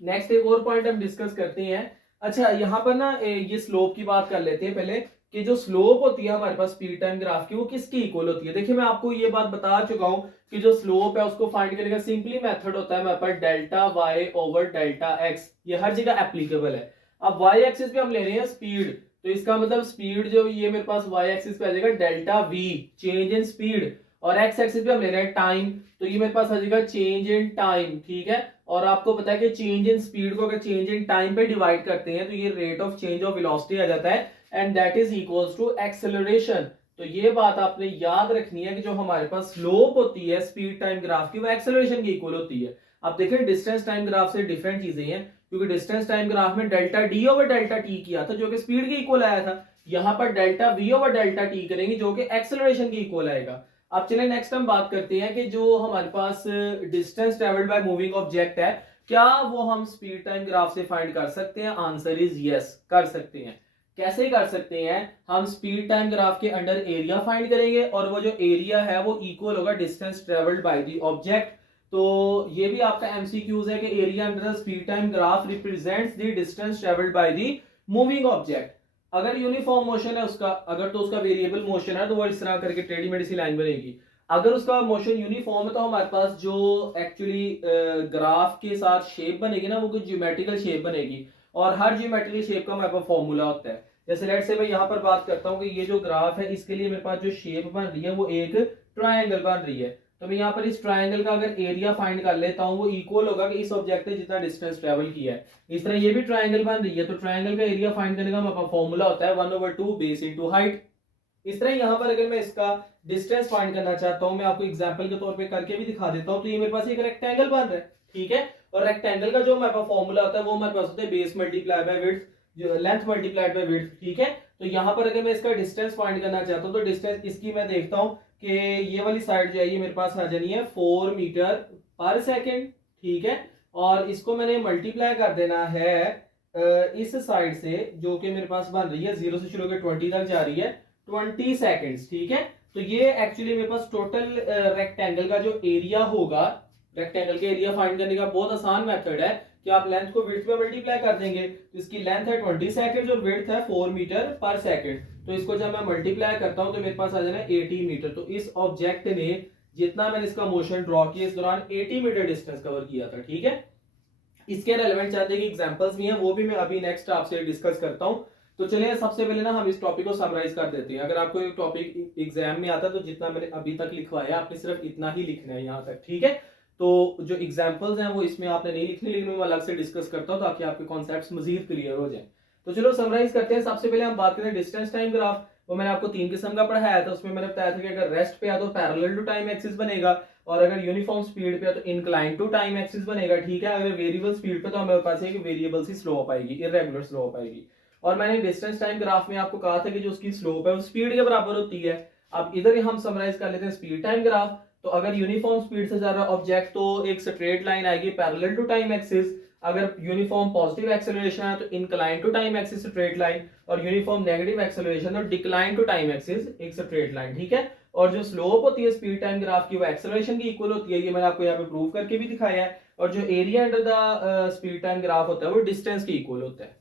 नेक्स्ट एक और पॉइंट हम डिस्कस करते हैं। अच्छा यहाँ पर ना ये स्लोप की बात कर लेते हैं पहले, कि जो स्लोप होती है हमारे पास स्पीड टाइम ग्राफ की वो किसकी इक्वल होती है। देखिए मैं आपको ये बात बता चुका हूं कि जो स्लोप है उसको फाइंड करने का सिंपली मेथड होता है हमारे पास delta Y over delta X, ये हर जगह एप्लीकेबल है। अब वाई एक्सिस पे हम ले रहे हैं स्पीड, तो इसका मतलब स्पीड जो ये मेरे पास वाई एक्सिस पे आ जाएगा delta we, change in speed, और एक्स एक्सिस पे हम ले रहे हैं टाइम, तो ये मेरे पास आ जाएगा चेंज इन टाइम। ठीक है, और आपको पता है कि चेंज इन स्पीड को अगर चेंज इन टाइम पे डिवाइड करते हैं तो ये rate of change of velocity आ जाता है, and that is equals to acceleration. तो ये बात आपने याद रखनी है कि जो हमारे पास स्लोप होती है स्पीड टाइम ग्राफ की वो एक्सेलरेशन की इक्वल होती है। अब देखिए डिस्टेंस टाइम ग्राफ से डिफरेंट चीजें हैं, क्योंकि डिस्टेंस टाइम ग्राफ में delta D over delta T किया था जो कि स्पीड के इक्वल आया था, यहां पर delta we over delta T करेंगे जो कि एक्सेलरेशन की इक्वल आएगा। अब चलिए नेक्स्ट हम बात करते हैं कि जो हमारे पास distance travelled by moving object है क्या वो हम स्पीड टाइम ग्राफ से फाइंड कर सकते हैं। आंसर इज यस, कर सकते हैं। कैसे कर सकते हैं, हम स्पीड टाइम ग्राफ के अंडर एरिया फाइंड करेंगे और वो जो एरिया है वो इक्वल होगा distance travelled by the object. तो ये भी आपका एमसीक्यूज है कि area under speed time graph represents the distance travelled by the moving object. अगर यूनिफॉर्म मोशन है उसका, अगर तो उसका वेरिएबल मोशन है तो वो इस तरह करके टेढ़ी मेढ़ी सी लाइन बनेगी। अगर उसका मोशन यूनिफॉर्म है तो हमारे पास जो एक्चुअली ग्राफ के साथ शेप बनेगी ना वो कुछ ज्योमेट्रिकल शेप बनेगी, और हर ज्योमेट्रिकल शेप का हमारे पास फॉर्मूला होता है। जैसे लेट्स से मैं यहाँ पर बात करता हूँ कि ये जो ग्राफ है इसके लिए मेरे पास जो शेप बन रही है वो एक ट्रायंगल बन रही है। तो मैं यहाँ पर इस ट्रायंगल का अगर एरिया फाइंड कर लेता हूँ वो इक्वल होगा कि इस ऑब्जेक्ट ने जितना डिस्टेंस ट्रेवल किया है। इस तरह ये भी ट्रायंगल बन रही है, तो ट्रायंगल का एरिया फाइंड करने का हमारे पास फॉर्मूला होता है 1/2 बेस इंटू हाइट। इस तरह यहाँ पर अगर मैं इसका डिस्टेंस फाइंड करना चाहता हूँ, मैं आपको एग्जांपल के तौर पे करके भी दिखा देता हूँ। तो ये मेरे पास एक रेक्टेंगल बन रहा है, ठीक है, और रेक्टेंगल का जो हमारे पास फॉर्मूला होता है वो हमारे पास होता है बेस मल्टीप्लाई बाय विड्थ, जो लेंथ मल्टीप्लाइड बाय विड्थ, ठीक है। तो यहाँ पर अगर मैं इसका डिस्टेंस फाइंड करना चाहता हूँ तो डिस्टेंस इसकी मैं देखता हूँ कि ये वाली साइड जो है ये मेरे पास आ जानी है 4 मीटर पर सेकेंड, ठीक है, और इसको मैंने मल्टीप्लाई कर देना है इस साइड से जो कि मेरे पास बन रही है 0 से शुरू होकर 20 तक जा रही है 20 सेकेंड्स, ठीक है। तो ये एक्चुअली मेरे पास टोटल रेक्टेंगल का जो एरिया होगा, रेक्टेंगल के एरिया फाइंड करने का बहुत आसान मेथड है कि आप लेंथ को विड्थ में मल्टीप्लाई कर देंगे। तो इसकी लेंथ है 20 सेकंड और विड्थ है 4 मीटर पर सेकंड। तो इसको जब मैं मल्टीप्लाई करता हूं तो मेरे पास आ जाना 80 मीटर। तो इस ऑब्जेक्ट ने जितना मैंने इसका मोशन ड्रॉ किया इस दौरान 80 मीटर डिस्टेंस कवर किया था, ठीक है। इसके रेलेवेंट चाहते हैं कि एग्जांपल्स भी हैं, वो भी मैं अभी नेक्स्ट आपसे डिस्कस करता हूं। तो चलिए सबसे पहले ना हम इस टॉपिक को समराइज कर देते हैं। अगर आपको एक टॉपिक एग्जाम में आता है तो जितना मैंने अभी तक लिखवाया आपने सिर्फ इतना ही लिखना है यहाँ तक, ठीक है। तो जो एग्जांपल्स हैं वो इसमें आपने नहीं लिखने, लेकिन मैं अलग से डिस्कस करता हूँ ताकि आपके कॉन्सेप्ट्स मजीद क्लियर हो जाए। तो चलो समराइज करते हैं। सबसे पहले हम बात करें डिस्टेंस टाइम ग्राफ। वो मैंने आपको 3 किस्म का पढ़ाया था, उसमें मैंने बताया था कि अगर रेस्ट पे है तो पैरेलल टू टाइम एक्सिस बनेगा, और अगर यूनिफॉर्म स्पीड पे है तो इंक्लाइन टू टाइम एक्सिस बनेगा, ठीक है। अगर वेरिएबल स्पीड पे तो हमारे पास है कि वेरिएबल सी स्लोप आएगी, इरेगुलर स्लोप आएगी। और मैंने डिस्टेंस टाइम ग्राफ में आपको कहा था कि जो उसकी स्लोप है वो स्पीड के बराबर होती है। अब इधर हम समराइज कर लेते हैं स्पीड टाइम ग्राफ। तो अगर यूनिफॉर्म स्पीड से जा रहा ऑब्जेक्ट तो एक स्ट्रेट लाइन आएगी पैरेलल टू टाइम एक्सिस। अगर यूनिफॉर्म पॉजिटिव एक्सेलरेशन है तो incline to time axis straight line, और यूनिफॉर्म नेगेटिव एक्सेलरेशन तो डिक्लाइन टू टाइम एक्सिस एक स्ट्रेट लाइन, ठीक है। और जो स्लोप होती है स्पीड टाइम ग्राफ की वो एक्सेलरेशन की इक्वल होती है, ये मैंने आपको यहाँ पे प्रूव करके भी दिखाया है। और जो area under the speed time graph होता है वो डिस्टेंस की इक्वल होता है।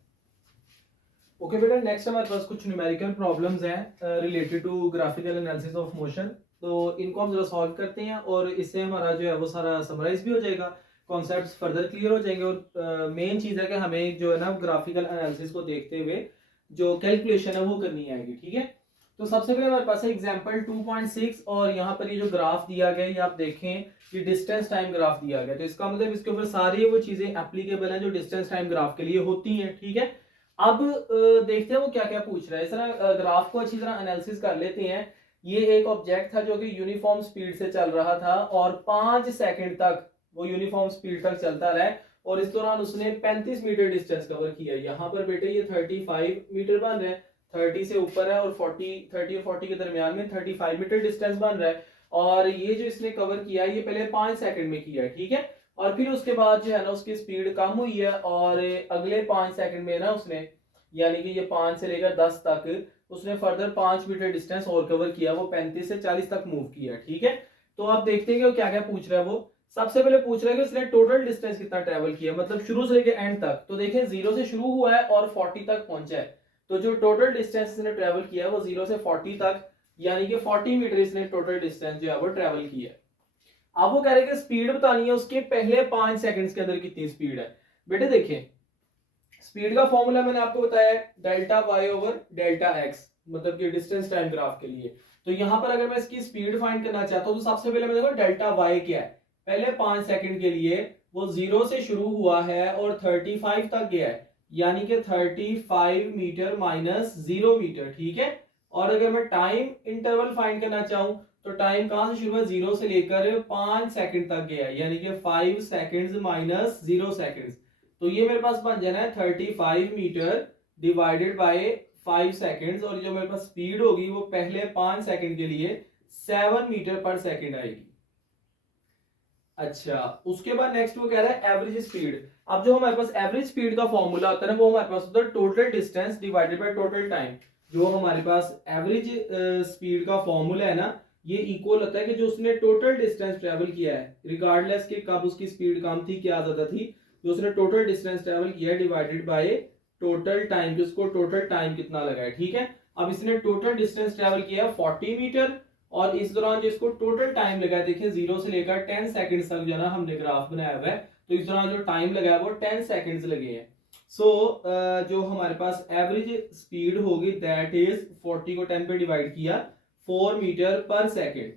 ओके बेटा, नेक्स्ट हमारे पास कुछ न्यूमेरिकल प्रॉब्लम्स हैं related to graphical analysis of motion. तो इनको हम जरा सॉल्व करते हैं और इससे हमारा जो है वो सारा समराइज भी हो जाएगा, कॉन्सेप्ट्स फर्दर क्लियर हो जाएंगे। और मेन चीज़ है कि हमें जो है ना ग्राफिकल एनालिसिस को देखते हुए जो कैलकुलेशन है वो करनी आएगी, ठीक है। तो सबसे पहले हमारे पास है एग्जांपल 2.6, और यहाँ पर ये जो ग्राफ दिया गया है ये आप देखें, ये डिस्टेंस टाइम ग्राफ दिया गया है। तो इसका मतलब इसके ऊपर सारी वो चीजें एप्लीकेबल हैं जो डिस्टेंस टाइम ग्राफ के लिए होती हैं, ठीक है। अब देखते हैं वो क्या क्या पूछ रहा है। इस तरह ग्राफ को अच्छी तरह एनालिसिस कर लेते हैं। ये एक ऑब्जेक्ट था जो कि यूनिफॉर्म स्पीड से चल रहा था और 5 सेकंड तक वो यूनिफॉर्म स्पीड तक चलता रहा, और इस दौरान उसने 35 मीटर डिस्टेंस कवर किया। यहाँ पर बेटे ये 35 मीटर बन रहा है, 30 से ऊपर है, और 30 और 40 के दरमियान में 35 मीटर डिस्टेंस बन रहा है। और ये जो इसने कवर किया है ये पहले 5 सेकंड में किया है, ठीक है। और फिर उसके बाद जो है ना उसकी स्पीड कम हुई है, और अगले 5 सेकंड में ना उसने, यानी कि ये 5 से लेकर 10 तक उसने फर्दर 5 मीटर डिस्टेंस और कवर किया, वो 35 से 40 तक मूव किया, ठीक है। तो आप देखते हैं कि वो क्या क्या पूछ रहा है। वो सबसे पहले पूछ रहा है कि उसने टोटल डिस्टेंस कितना ट्रेवल किया, मतलब शुरू से लेकर एंड तक। तो देखें 0 से शुरू हुआ है और 40 तक पहुंचा है। तो जो टोटल डिस्टेंस इसने ट्रेवल किया है वो 0 से 40 तक, यानी कि 40 मीटर इसने टोटल डिस्टेंस जो है वो ट्रेवल किया है। अब वो कह रहे हैं कि स्पीड बतानी है उसके पहले 5 सेकंड्स के अंदर कितनी स्पीड है। बेटे देखें, स्पीड का फॉर्मूला मैंने आपको बताया delta Y over delta x, मतलब कि डिस्टेंस टाइम ग्राफ के लिए। तो यहां पर अगर मैं इसकी स्पीड फाइंड करना चाहता हूं तो सबसे पहले मैं देखो डेल्टा वाई क्या है। पहले 5 सेकंड के लिए वो 0 से शुरू हुआ है और 35 तक गया है, यानी कि 35 मीटर माइनस 0 मीटर, ठीक है। और अगर मैं टाइम इंटरवल फाइंड करना चाहूं तो टाइम कहां से शुरू है, 0 से लेकर 5 सेकंड तक गया है, यानी कि 5 सेकंड्स माइनस 0 सेकंड्स। तो ये मेरे पास बन जाना है 35 मीटर डिवाइडेड बाय 5 सेकंड्स, और जो मेरे पास स्पीड होगी वो पहले 5 सेकंड के लिए 7 मीटर पर सेकंड आएगी। अच्छा, उसके बाद नेक्स्ट वो कह रहा है एवरेज स्पीड। अब जो हमारे पास एवरेज स्पीड का फॉर्मूला होता है ना, वो हमारे पास होता है total distance divided by total time. जो हमारे पास एवरेज स्पीड का फॉर्मूला है ना, ये इक्वल होता है कि जो उसने टोटल डिस्टेंस ट्रेवल किया है, रिगार्डलेस के कब उसकी स्पीड कम थी क्या ज्यादा थी, जो उसने टोटल डिस्टेंस ट्रेवल किया है डिवाइडेड बाय टोटल टाइम, कि उसको टोटल टाइम कितना लगा है। ठीक है, अब इसने टोटल डिस्टेंस ट्रेवल किया 40 मीटर, और इस दौरान जो इसको टोटल टाइम लगा है, देखिए 0 से लेकर 10 सेकंड्स तक जो है ना हमने ग्राफ बनाया हुआ है, तो इस दौरान जो टाइम लगा है वो 10 सेकंड्स लगे हैं। सो जो हमारे पास एवरेज स्पीड होगी दैट इज 40 को 10 पे डिवाइड किया 4 मीटर पर सेकंड।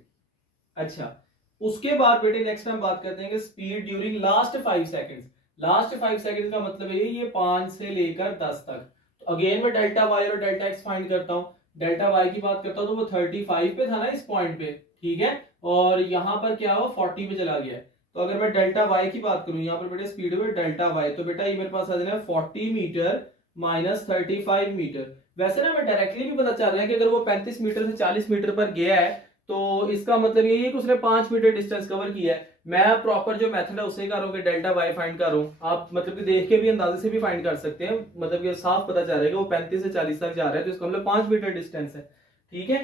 अच्छा, उसके बाद बेटे नेक्स्ट हम बात करते हैं कि speed during last 5 seconds. Last 5 seconds का मतलब है ये 5 से लेकर 10 तक। तो अगेन मैं डेल्टा वाई और डेल्टा एक्स फाइंड करता हूँ। डेल्टा वाई की बात करता हूँ तो वो 35 पे था ना इस पॉइंट पे, ठीक है, और यहाँ पर क्या हो 40 पे चला गया है। तो अगर मैं डेल्टा वाई की बात करूँ, यहाँ पर बेटे स्पीड है डेल्टा वाई, तो बेटा ये मेरे पास आ जाना है 40 मीटर माइनस 35 मीटर। वैसे ना मैं डायरेक्टली भी पता चल रहा है कि अगर वो 35 मीटर से 40 मीटर पर गया है तो इसका मतलब ये है कि उसने 5 मीटर डिस्टेंस कवर किया है। मैं प्रॉपर जो मेथड है उससे कर रहा हूँ कि डेल्टा वाई फाइंड कर रहा हूँ। आप मतलब कि देख के भी अंदाजे से भी फाइंड कर सकते हैं, मतलब कि साफ पता चल रहा है कि वो 35 से 40 तक जा रहा है, तो इसका मतलब 5 मीटर डिस्टेंस है। ठीक है,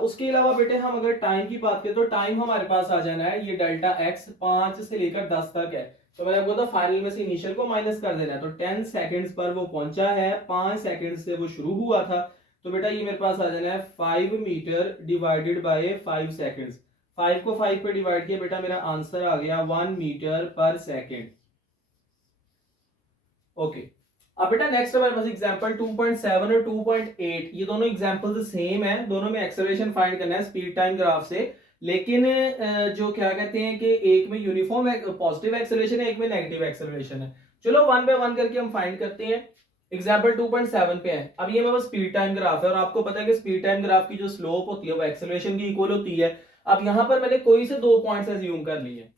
उसके अलावा बेटे हम अगर टाइम की बात करें तो टाइम हमारे पास आ जाना है, ये डेल्टा एक्स 5 से लेकर 10 तक है, तो मैंने आपको बताया फाइनल में से इनिशियल को माइनस कर देना है। तो 10 सेकंड्स पर वो पहुंचा है, 5 सेकंड से वो शुरू हुआ था, तो बेटा ये मेरे पास आ जाना है 5 मीटर डिवाइडेड बाय 5 सेकंड्स। 5 को 5 पे डिवाइड किया बेटा, मेरा आंसर आ गया 1 मीटर पर सेकंड। ओके, अब बेटा नेक्स्ट हमारे पास एग्जांपल 2.7 और 2.8, ये दोनों एग्जांपल्स सेम है, दोनों में एक्सेलरेशन फाइंड करना है स्पीड टाइम ग्राफ से। लेकिन जो क्या कहते हैं कि एक में यूनिफॉर्म पॉजिटिव एक्सेलरेशन है, एक में नेगेटिव एक्सेलरेशन है। चलो वन बाय वन करके हम फाइंड करते हैं। एग्जांपल 2.7 पे है, अब ये मेरे पास स्पीड टाइम ग्राफ है, और आपको पता है कि स्पीड टाइम ग्राफ की जो स्लोप होती है वो एक्सेलरेशन की इक्वल होती है। अब यहाँ पर मैंने कोई से दो पॉइंट्स अज्यूम कर लिए।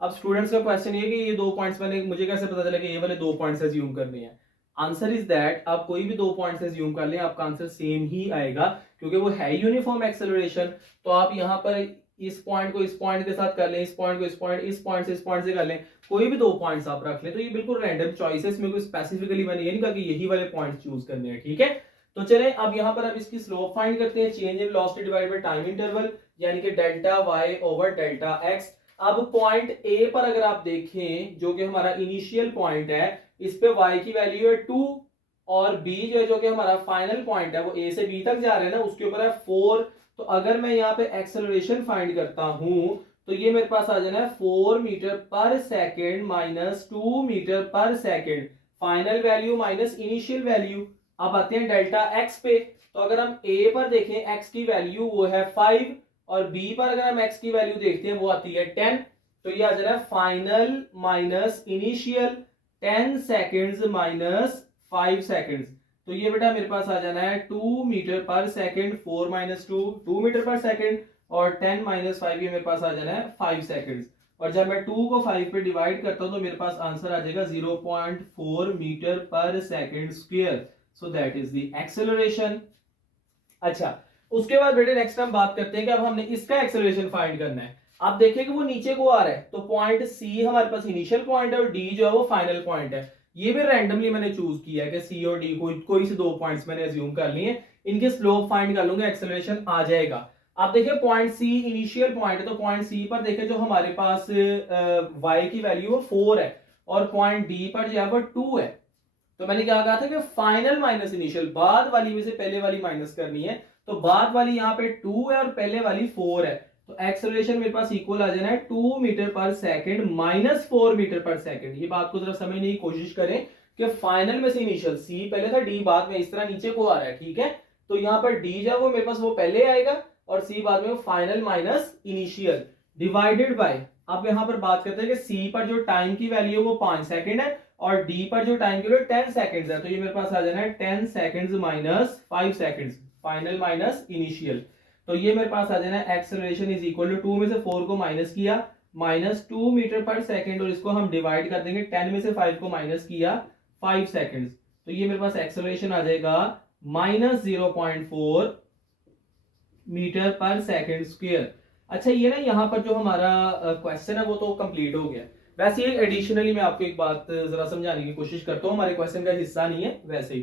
अब स्टूडेंट्स का क्वेश्चन ये कि ये दो पॉइंट्स मैंने, मुझे कैसे पता चला कि ये वाले दो पॉइंट्स अज्यूम करने हैं। आंसर इज दैट आप कोई भी दो पॉइंट्स अज्यूम कर लें, आपका आंसर सेम ही आएगा, क्योंकि वो है यूनिफॉर्म एक्सेलरेशन। तो आप यहाँ पर इस पॉइंट को इस पॉइंट के साथ कर लें, इस पॉइंट को इस पॉइंट, इस पॉइंट से इस पॉइंट से कर लें, कोई भी दो पॉइंट्स आप रख लें, तो ये बिल्कुल रैंडम चॉइस है, इसमें कोई स्पेसिफिकली मैंने ये नहीं कहा कि यही वाले पॉइंट चूज करने हैं। ठीक है, तो चलें अब यहाँ पर अब इसकी स्लोप फाइंड करते हैं, change in velocity divided by time interval, यानी कि delta Y over delta x. अब पॉइंट ए पर अगर आप देखें, जो कि हमारा इनिशियल पॉइंट है, इस पे y की वैल्यू है 2, और b जो है, जो कि हमारा फाइनल पॉइंट है, वो a से b तक जा रहे हैं ना, उसके ऊपर है 4। तो अगर मैं यहाँ पे एक्सेलरेशन फाइंड करता हूं, तो ये मेरे पास आ जाना है 4 मीटर पर सेकेंड माइनस 2 मीटर पर second, final value minus initial value. अब आते हैं डेल्टा x पे, तो अगर हम a पर देखें x की वैल्यू वो है 5, और b पर अगर हम x की वैल्यू देखते हैं वो आती है 10, तो ये आ जा रहा है final minus initial 10 seconds minus 5 seconds. तो ये बेटा मेरे पास आ जाना है 2 मीटर पर सेकेंड, 4 माइनस 2 2 मीटर पर सेकेंड, और 10 माइनस 5 ये मेरे पास आ जाना है 5 सेकेंड्स। और जब मैं 2 को 5 पे डिवाइड करता हूं तो मेरे पास आंसर आ जाएगा 0.4 मीटर पर second square. So that is the acceleration. अच्छा, उसके बाद बेटे नेक्स्ट हम बात करते हैं कि अब हमने इसका एक्सेलरेशन फाइंड करना है। आप देखिए कि वो नीचे को आ रहा है, तो पॉइंट सी हमारे पास इनिशियल पॉइंट है और डी जो है वो फाइनल पॉइंट है। ये भी रैंडमली मैंने चूज किया है कि सी और डी कोई से दो पॉइंट्स मैंने अज्यूम कर लिए, इनके स्लोप फाइंड कर लूंगा, एक्सेलरेशन आ जाएगा। आप देखिए पॉइंट सी इनिशियल पॉइंट है, तो पॉइंट सी पर देखिए जो हमारे पास y की वैल्यू वो 4 है, और पॉइंट डी पर जो है वो 2 है। तो मैंने क्या कहा था कि फाइनल माइनस इनिशियल, बाद वाली में से पहले वाली माइनस करनी है, तो बाद वाली यहाँ पे 2 है और पहले वाली 4 है, तो एक्सेलरेशन मेरे पास इक्वल आ जाना है 2 metre per second minus 4 metre per second. ये बात को जरा समझने की कोशिश करें कि फाइनल में से इनिशियल, सी पहले था डी बाद में, इस तरह नीचे को आ रहा है। ठीक है, तो यहाँ पर डी जो वो मेरे पास वो पहले आएगा, और सी बाद में final minus initial divided by, अब यहाँ पर बात करते हैं कि सी पर जो टाइम की वैल्यू है वो 5 सेकंड है, और डी पर जो टाइम की वैल्यू 10 सेकंड्स है, तो ये मेरे पास आ जाना है 10 seconds minus 5 seconds, final minus initial. तो ये मेरे पास आ जाना है एक्सेलरेशन इज इक्वल टू 2 में से 4 को माइनस किया माइनस 2 मीटर पर सेकंड, और इसको हम डिवाइड कर देंगे 10 में से 5 को माइनस किया 5 सेकंड्स, तो ये मेरे पास एक्सेलरेशन आ जाएगा minus 0.4 metre per second square. अच्छा ये ना यहाँ पर जो हमारा क्वेश्चन है वो तो कंप्लीट हो गया। वैसे ही एडिशनली मैं आपको एक बात जरा समझाने की कोशिश करता हूँ, हमारे क्वेश्चन का हिस्सा नहीं है। वैसे ही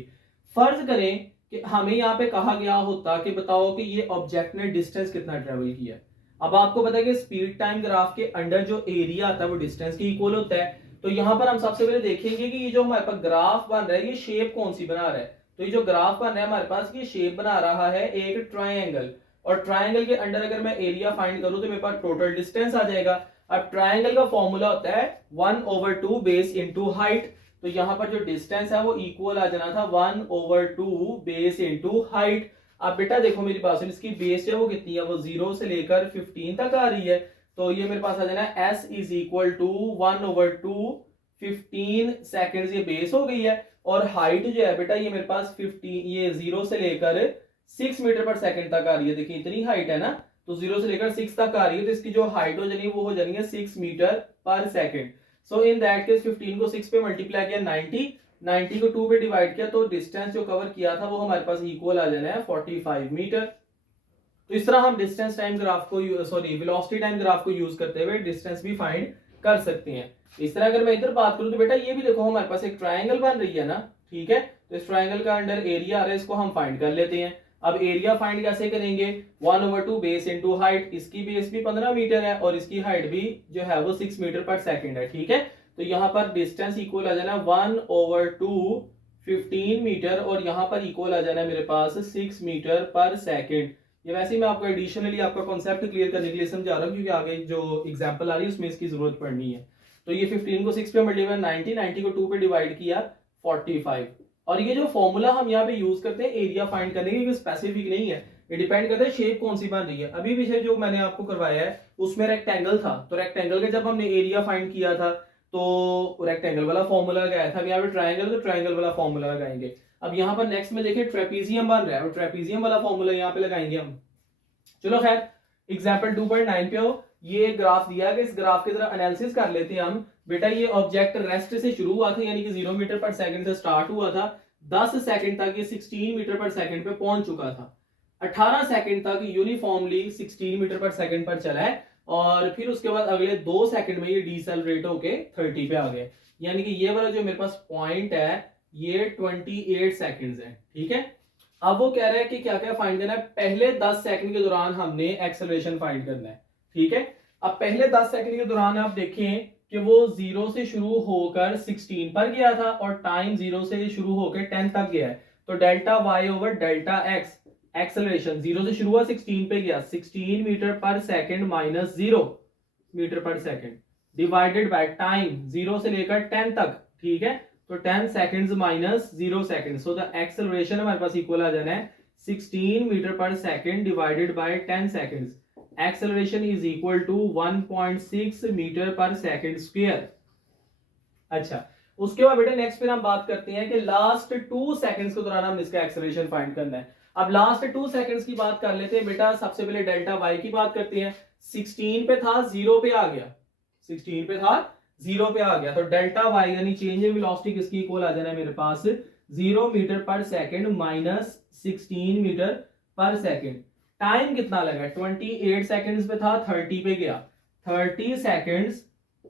फर्ज करें कि हमें यहाँ पे कहा गया होता कि बताओ कि ये ऑब्जेक्ट ने डिस्टेंस कितना ट्रेवल किया। अब आपको पता है कि स्पीड टाइम ग्राफ के अंडर जो एरिया आता है वो डिस्टेंस के इक्वल होता है। तो यहाँ पर हम सबसे पहले देखेंगे कि ये जो हमारे पास ग्राफ बन रहा है ये शेप कौन सी बना रहा है। तो ये जो ग्राफ बन रहा है हमारे पास ये शेप बना रहा है एक ट्राइंगल, और ट्राइंगल के अंडर अगर मैं एरिया फाइंड करूं तो मेरे पास टोटल डिस्टेंस आ जाएगा। अब ट्राइंगल का फॉर्मूला होता है 1/2 बेस इनटू हाइट। तो यहां पर जो डिस्टेंस है वो इक्वल आ जाना था 1/2 बेस इनटू हाइट। अब बेटा देखो मेरी बात सुन, इसकी बेस जो है वो कितनी है, वो 0 से लेकर 15 तक आ रही है। तो ये मेरे पास आ जाना s is equal to 1/2 15 second, ये बेस हो गई है। और हाइट जो है बेटा ये मेरे पास 15, ये 0 से लेकर 6 मीटर पर सेकंड तक आ रही है। देखिए इतनी हाइट है ना, तो 0 से लेकर 6 तक आ रही है, तो इसकी जो हाइट हो जानी है वो हो जानी है 6 metre per second. So in that case 15 को 6 पे मल्टीप्लाई किया 90 को 2 पे डिवाइड किया, तो डिस्टेंस जो कवर किया था वो हमारे पास इक्वल आ जाना है 45 मीटर। तो इस तरह हम डिस्टेंस टाइम ग्राफ को सॉरी वेलोसिटी टाइम ग्राफ को यूज करते हुए डिस्टेंस भी फाइंड कर सकते हैं। इस तरह अगर मैं इधर बात करूं तो बेटा ये भी देखो हमारे पास एक ट्राइंगल बन रही है ना, ठीक है। तो इस ट्राइंगल का अंडर एरिया आ रहा है, इसको हम फाइंड कर लेते हैं। अब एरिया फाइंड कैसे करेंगे, 1/2 बेस इनटू हाइट। इसकी बेस भी 15 मीटर है और इसकी हाइट भी जो है वो 6 मीटर पर सेकंड है, ठीक है। तो यहाँ पर डिस्टेंस इक्वल आ जाना 1/2 15 मीटर, और यहाँ पर इक्वल आ जाना है मेरे पास 6 मीटर पर सेकंड। ये वैसे ही मैं आपको एडिशनली आपका कॉन्सेप्ट क्लियर करने के लिए समझा रहा हूँ, क्योंकि आगे जो एग्जांपल आ रही है उसमें इसकी जरूरत पड़नी है। तो ये 15 को 6 पे मल्टीप्लाई 90 को 2 पे डिवाइड किया 45। और ये जो फॉर्मूला हम यहाँ पे यूज करते हैं एरिया फाइंड करने के लिए स्पेसिफिक नहीं है, ये डिपेंड करता है शेप कौन सी बन रही है। अभी पीछे जो मैंने आपको करवाया है उसमें रेक्टेंगल था, तो रेक्टेंगल का जब हमने एरिया फाइंड किया था तो रेक्टेंगल वाला फॉर्मूला लगाया था। यहाँ पे ट्राइंगल, तो ट्राइंगल वाला फॉर्मूला लगाएंगे। अब यहाँ पर नेक्स्ट में देखिए ट्रेपीजियम बन रहा है, और ट्रेपीजियम वाला फॉर्मूला यहाँ पे लगाएंगे हम। चलो खैर एग्जाम्पल 2.9 पे हो, ये ग्राफ दिया है, इस ग्राफ की तरह एनालिसिस कर लेते हैं हम। बेटा ये ऑब्जेक्ट रेस्ट से शुरू हुआ था, यानी कि 0 मीटर पर सेकंड से स्टार्ट हुआ था। 10 सेकंड तक ये 16 मीटर पर सेकंड पे पहुंच चुका था। 18 सेकंड तक यूनिफॉर्मली 16 मीटर पर सेकंड पर चला है, और फिर उसके बाद अगले 2 सेकंड में ये डिसेलरेट होके 30 पे आ गए। यानी कि ये वाला जो मेरे पास पॉइंट है ये 28 सेकंड्स है, ठीक है। अब वो कह रहा है कि क्या क्या फाइंड करना है, पहले 10 सेकंड के दौरान हमने एक्सेलरेशन फाइंड करना है, ठीक है। अब पहले 10 सेकंड के दौरान आप देखें कि वो 0 से शुरू होकर 16 पर गया था, और टाइम 0 से शुरू होकर 10 तक गया है। तो delta Y over delta x, acceleration 0 से शुरू हुआ 16 पे गया, 16 metre per second minus 0 metre per second divided by time 0 से लेकर 10 तक, ठीक है। तो 10 seconds minus 0 second, so the acceleration हमारे पास इक्वल आ जाना है 16 metre per second divided by 10 seconds. Acceleration is equal to 1.6 metre per second square. अच्छा उसके बाद बेटा नेक्स्ट फिर हम बात करते हैं कि लास्ट 2 सेकंड्स के दौरान हम इसका एक्सेलरेशन फाइंड करना है। अब लास्ट 2 सेकंड्स की बात कर लेते हैं बेटा। सबसे पहले डेल्टा वाई की बात करते हैं। 16 पे था 0 पे आ गया, 16 पे था 0 पे आ गया, तो डेल्टा वाई यानी चेंज इन वेलोसिटी किसकी इक्वल आ जाना है मेरे पास 0 metre per second minus 16 metre per second. Time कितना लगा, 28 सेकंड्स पे था 30 पे गया, 30 seconds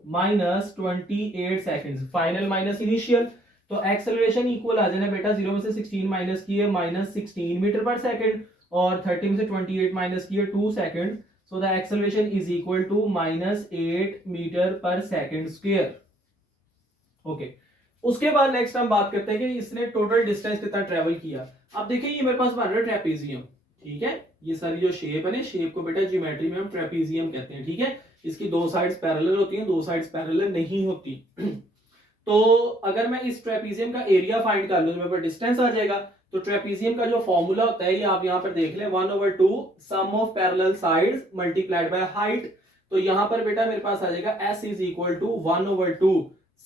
minus 28 seconds, final minus initial. तो एक्सेलरेशन इक्वल आ जाना बेटा 0 में से 16 माइनस किए माइनस 16 मीटर पर सेकंड, और 30 में से 28 माइनस किए 2 second. So the acceleration is equal to -8 metre per second square. Okay उसके बाद नेक्स्ट हम बात करते हैं कि इसने टोटल डिस्टेंस कितना ट्रेवल किया। अब देखिए ये मेरे पास बन रहा है ट्रेपीजियम, ठीक है। ये सारी जो शेप है ना, शेप को बेटा ज्योमेट्री में हम ट्रेपीजियम कहते हैं, ठीक है। इसकी 2 साइड्स पैरेलल होती हैं, 2 साइड्स पैरेलल नहीं होती। तो अगर मैं इस ट्रेपीजियम का एरिया फाइंड कर लूं तो मेरे पास डिस्टेंस आ जाएगा। तो ट्रेपीजियम का जो फॉर्मूला होता है ये आप यहाँ पर देख लें, 1/2 sum of parallel sides multiplied by height. तो यहाँ पर बेटा मेरे पास आ जाएगा s is equal to 1/2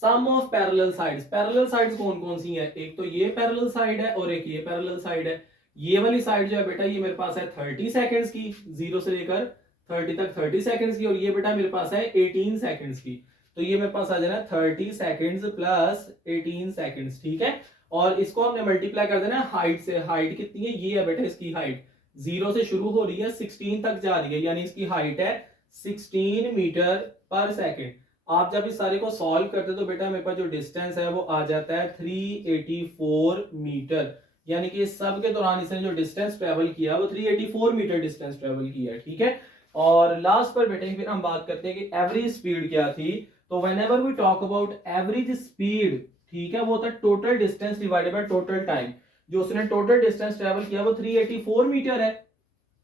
sum of parallel sides. Parallel sides कौन कौन सी है, एक तो ये पैरेलल साइड है और एक ये पैरेलल साइड है। ये वाली साइड जो है बेटा ये मेरे पास है 30 सेकंड्स की, 0 से लेकर 30 तक 30 सेकंड्स की, और ये बेटा मेरे पास है 18 सेकंड्स की। तो ये मेरे पास आ जाना 30 सेकंड्स प्लस 18 सेकंड्स, ठीक है। और इसको हमने मल्टीप्लाई कर देना हाइट से। हाइट कितनी है, ये है बेटा इसकी हाइट 0 से शुरू हो रही है 16 तक जा रही है, यानी इसकी हाइट है 16 मीटर पर सेकेंड। आप जब इस सारे को सॉल्व करते तो बेटा मेरे पास जो डिस्टेंस है वो आ जाता है 384 मीटर, यानी कि सब के दौरान इसने जो डिस्टेंस ट्रेवल किया वो 384 मीटर डिस्टेंस ट्रेवल किया है, ठीक है। और लास्ट पर बेटे फिर हम बात करते हैं कि एवरेज स्पीड क्या थी। तो whenever we talk about average speed, ठीक है, वो होता है total distance divided by total time. जो उसने टोटल डिस्टेंस ट्रेवल किया वो 384 मीटर है,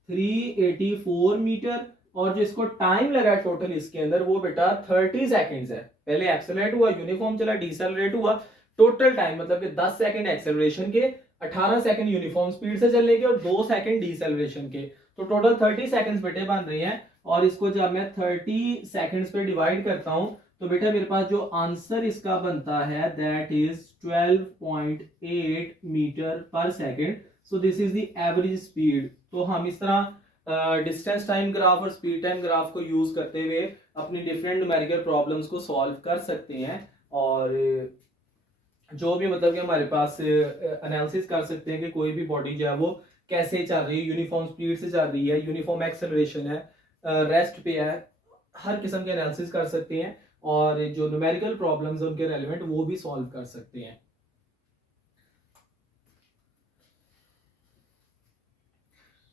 384 मीटर। और जो इसको टाइम लगा टोटल इसके अंदर वो बेटा 30 सेकंड्स है। पहले एक्सेलरेट हुआ, यूनिफॉर्म चला, डिसेलरेट हुआ, टोटल टाइम मतलब कि 10 सेकंड एक्सेलरेशन के, 18 सेकंड यूनिफॉर्म स्पीड से चलने के और 2 सेकंड डिसेलरेशन के, तो टोटल 30 सेकंड्स बेटे बन रहे हैं। और इसको जब मैं 30 सेकंड्स पे डिवाइड करता हूं तो बेटा मेरे पास जो आंसर इसका बनता है that is 12.8 metre per second. So this is the average speed. तो हम इस तरह डिस्टेंस टाइम ग्राफ और स्पीड टाइम ग्राफ को यूज करते हुए अपनी डिफरेंट न्यूमेरिकल प्रॉब्लम्स को सॉल्व कर सकते हैं। और जो भी मतलब कि हमारे पास एनालिसिस कर सकते हैं कि कोई भी बॉडी जो है वो कैसे चल रही है, यूनिफॉर्म स्पीड से चल रही है, यूनिफॉर्म एक्सेलरेशन है, रेस्ट पे है, हर किस्म के एनालिसिस कर सकते हैं। और जो न्यूमेरिकल प्रॉब्लम्स हैं उनके रेलेवेंट वो भी सॉल्व कर सकते हैं।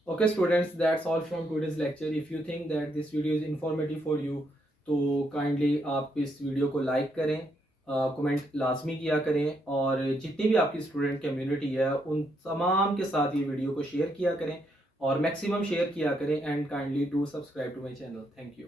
Okay students, that's all from today's lecture. If you think that this video is informative for you, तो काइंडली आप इस वीडियो को लाइक करें, कमेंट लाजमी किया करें, और जितनी भी आपकी स्टूडेंट कम्युनिटी है उन तमाम के साथ ये वीडियो को शेयर किया करें और मैक्सिमम शेयर किया करें। And kindly do subscribe to my channel. Thank you.